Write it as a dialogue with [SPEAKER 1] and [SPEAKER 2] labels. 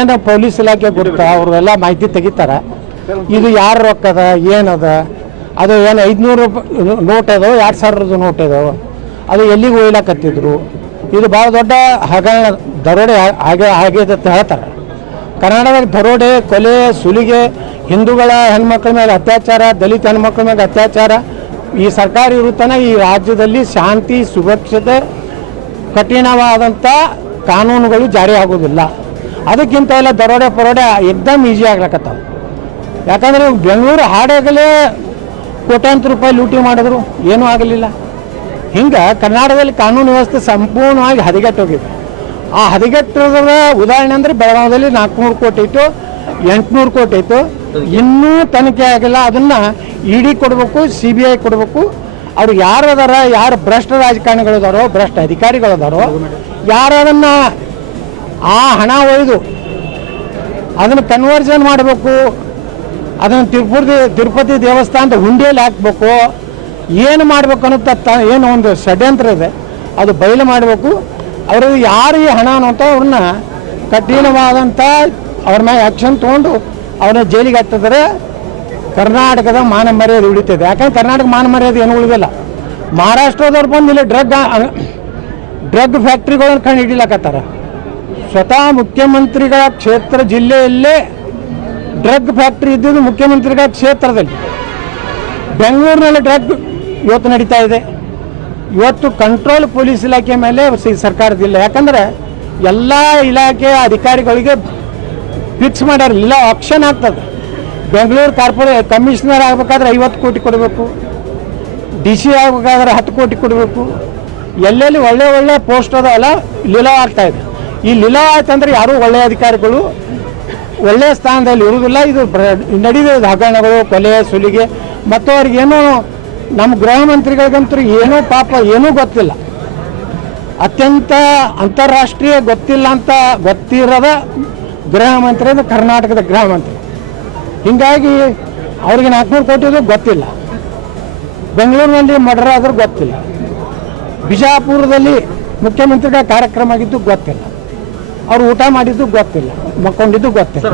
[SPEAKER 1] ಏನೋ ಪೊಲೀಸ್ ಇಲಾಖೆ ಗೊತ್ತಾ, ಅವ್ರದೆಲ್ಲ ಮಾಹಿತಿ ತೆಗಿತಾರ. ಇದು ಯಾರ ರೊಕ್ಕದ, ಏನದ, ಅದು ಏನು ಐದುನೂರು ರೂಪಾಯಿ ನೋಟ್ ಅದಾವ, ಎರಡು ಸಾವಿರದ ನೋಟ್ ಇದಾವೆ ಅದು ಎಲ್ಲಿಗೆ ಒಯ್ಲಾಕತ್ತಿದ್ರು? ಇದು ಭಾಳ ದೊಡ್ಡ ಹಗರಣ, ದರೋಡೆ ಹಾಗೆ ಆಗಿದೆ ಅಂತ ಹೇಳ್ತಾರೆ. ಕರ್ನಾಟಕದ ದರೋಡೆ, ಕೊಲೆ, ಸುಲಿಗೆ, ಹಿಂದೂಗಳ ಹೆಣ್ಮಕ್ಳ ಮೇಲೆ ಅತ್ಯಾಚಾರ, ದಲಿತ ಹೆಣ್ಮಕ್ಳ ಮೇಲೆ ಅತ್ಯಾಚಾರ, ಈ ಸರ್ಕಾರ ಇರುತ್ತಾನೆ ಈ ರಾಜ್ಯದಲ್ಲಿ ಶಾಂತಿ, ಸುರಕ್ಷತೆ ಕಠಿಣವಾದಂಥ ಕಾನೂನುಗಳು ಜಾರಿ ಆಗೋದಿಲ್ಲ. ಅದಕ್ಕಿಂತ ಎಲ್ಲ ದರೋಡೆ ಪರೋಡೆ ಎಕ್ದಮ್ ಈಸಿ ಆಗ್ಲಕತ್ತಾವ. ಯಾಕಂದ್ರೆ ಬೆಂಗಳೂರು ಹಾಡಾಗಲೇ ಕೋಟ್ಯಾಂತರ ರೂಪಾಯಿ ಲೂಟಿ ಮಾಡಿದ್ರು, ಏನೂ ಆಗಲಿಲ್ಲ. ಹಿಂಗೆ ಕರ್ನಾಟಕದಲ್ಲಿ ಕಾನೂನು ವ್ಯವಸ್ಥೆ ಸಂಪೂರ್ಣವಾಗಿ ಹದಗೆಟ್ಟೋಗಿದೆ. ಆ ಹದಗೆಟ್ಟದ ಉದಾಹರಣೆ ಅಂದರೆ ಬೆಳಗಾವದಲ್ಲಿ ನಾಲ್ಕುನೂರು ಕೋಟಿ ಇತ್ತು, ಎಂಟುನೂರು ಕೋಟಿ ಇತ್ತು. ಇನ್ನೂ ತನಿಖೆ ಆಗಿಲ್ಲ, ಅದನ್ನು ಇ ಡಿ ಕೊಡಬೇಕು ಸಿ ಬಿ ಐ ಕೊಡಬೇಕು. ಅವ್ರು ಯಾರು ಅದಾರ ಯಾರು ಭ್ರಷ್ಟ ರಾಜಕಾರಣಿಗಳಿದಾರೋ ಭ್ರಷ್ಟ ಅಧಿಕಾರಿಗಳಿದಾರೋ ಯಾರು ಅದನ್ನು ಆ ಹಣ ಒಯ್ದು ಅದನ್ನು ಕನ್ವರ್ಷನ್ ಮಾಡಬೇಕು. ಅದನ್ನು ತಿರುಪತಿ ತಿರುಪತಿ ದೇವಸ್ಥಾನದ ಹುಂಡಿಯಲ್ಲಿ ಹಾಕಬೇಕು. ಏನು ಮಾಡಬೇಕು ಅನ್ನೋ ತ, ಏನು ಒಂದು ಷಡ್ಯಂತ್ರ ಇದೆ. ಅದು ಬಯಲು ಮಾಡಬೇಕು. ಅವರು ಯಾರು ಈ ಹಣ ಅನ್ನೋಂಥ ಅವ್ರನ್ನ ಕಠಿಣವಾದಂಥ ಅವ್ರ ಮ್ಯಾಗೆ ಆ್ಯಕ್ಷನ್ ತೊಗೊಂಡು ಅವ್ರನ್ನ ಜೈಲಿಗೆ ಹಾಕ್ತಿದ್ದಾರೆ ಕರ್ನಾಟಕದ ಮಾನ ಮರ್ಯಾದೆ ಉಳಿತದೆ. ಯಾಕಂದ್ರೆ ಕರ್ನಾಟಕ ಮಾನ ಮರ್ಯಾದೆ ಏನು ಉಳಿದಿಲ್ಲ. ಮಹಾರಾಷ್ಟ್ರದವ್ರು ಬಂದಿಲ್ಲ ಡ್ರಗ್ ಡ್ರಗ್ ಫ್ಯಾಕ್ಟ್ರಿಗಳನ್ನು ಕಂಡು ಹಿಡಿಲಕತ್ತಾರ. ಸ್ವತಃ ಮುಖ್ಯಮಂತ್ರಿಗಳ ಕ್ಷೇತ್ರ ಜಿಲ್ಲೆಯಲ್ಲೇ ಡ್ರಗ್ ಫ್ಯಾಕ್ಟ್ರಿ ಇದ್ದಿದ್ದು ಮುಖ್ಯಮಂತ್ರಿಗಳ ಕ್ಷೇತ್ರದಲ್ಲಿ. ಬೆಂಗಳೂರಿನಲ್ಲಿ ಡ್ರಗ್ ಇವತ್ತು ನಡೀತಾ ಇದೆ. ಇವತ್ತು ಕಂಟ್ರೋಲ್ ಪೊಲೀಸ್ ಇಲಾಖೆ ಮೇಲೆ ಸರ್ಕಾರದಿಲ್ಲ ಯಾಕಂದ್ರೆ ಎಲ್ಲ ಇಲಾಖೆಯ ಅಧಿಕಾರಿಗಳಿಗೆ ಫಿಕ್ಸ್ ಮಾಡ್ಯಾರ. ಇಲ್ಲ ಆಪ್ಷನ್ ಆಗ್ತದೆ. ಬೆಂಗಳೂರು ಕಾರ್ಪೊರೇ ಕಮಿಷನರ್ ಆಗಬೇಕಾದ್ರೆ ಐವತ್ತು ಕೋಟಿ ಕೊಡಬೇಕು. ಡಿ ಸಿ ಆಗಬೇಕಾದ್ರೆ ಹತ್ತು ಕೋಟಿ ಕೊಡಬೇಕು. ಎಲ್ಲೆಲ್ಲಿ ಒಳ್ಳೆ ಒಳ್ಳೆ ಪೋಸ್ಟ್ ಅಲ್ಲ ಲೀಲಾ ಆಗ್ತಾ ಇದೆ. ಈ ಲೀಲಾ ಆಯ್ತಂದ್ರೆ ಯಾರೂ? ಒಳ್ಳೆಯ ಅಧಿಕಾರಿಗಳು. ಒಳ್ಳೆಯ ಸ್ಥಾನದಲ್ಲಿ ಇರುವುದಿಲ್ಲ. ಇದು ನಡೆದ ಹಗರಣಗಳು, ಕೊಲೆ, ಸುಲಿಗೆ. ಮತ್ತು ಅವ್ರಿಗೇನೋ ನಮ್ಮ ಗೃಹ ಮಂತ್ರಿಗಳಿಗಂತೂ ಏನೂ ಪಾಪ, ಏನೂ ಗೊತ್ತಿಲ್ಲ. ಅತ್ಯಂತ ಅಂತಾರಾಷ್ಟ್ರೀಯ ಗೊತ್ತಿಲ್ಲ ಅಂತ ಗೊತ್ತಿರದ ಗೃಹ ಮಂತ್ರಿ ಅಂದ್ರೆ ಕರ್ನಾಟಕದ ಗೃಹ ಮಂತ್ರಿ. ಹೀಗಾಗಿ ಅವ್ರಿಗೆ ನಾಲ್ಕುನೂರು ಕೋಟಿದು ಗೊತ್ತಿಲ್ಲ. ಬೆಂಗಳೂರಿನಲ್ಲಿ ಮರ್ಡರ್ ಆದರೂ ಗೊತ್ತಿಲ್ಲ. ಬಿಜಾಪುರದಲ್ಲಿ ಮುಖ್ಯಮಂತ್ರಿಗಳ ಕಾರ್ಯಕ್ರಮ ಆಗಿದ್ದು ಗೊತ್ತಿಲ್ಲ. ಅವ್ರು ಊಟ ಮಾಡಿದ್ದು ಗೊತ್ತಿಲ್ಲ ಮಕ್ಕೊಂಡಿದ್ದು ಗೊತ್ತಿಲ್ಲ.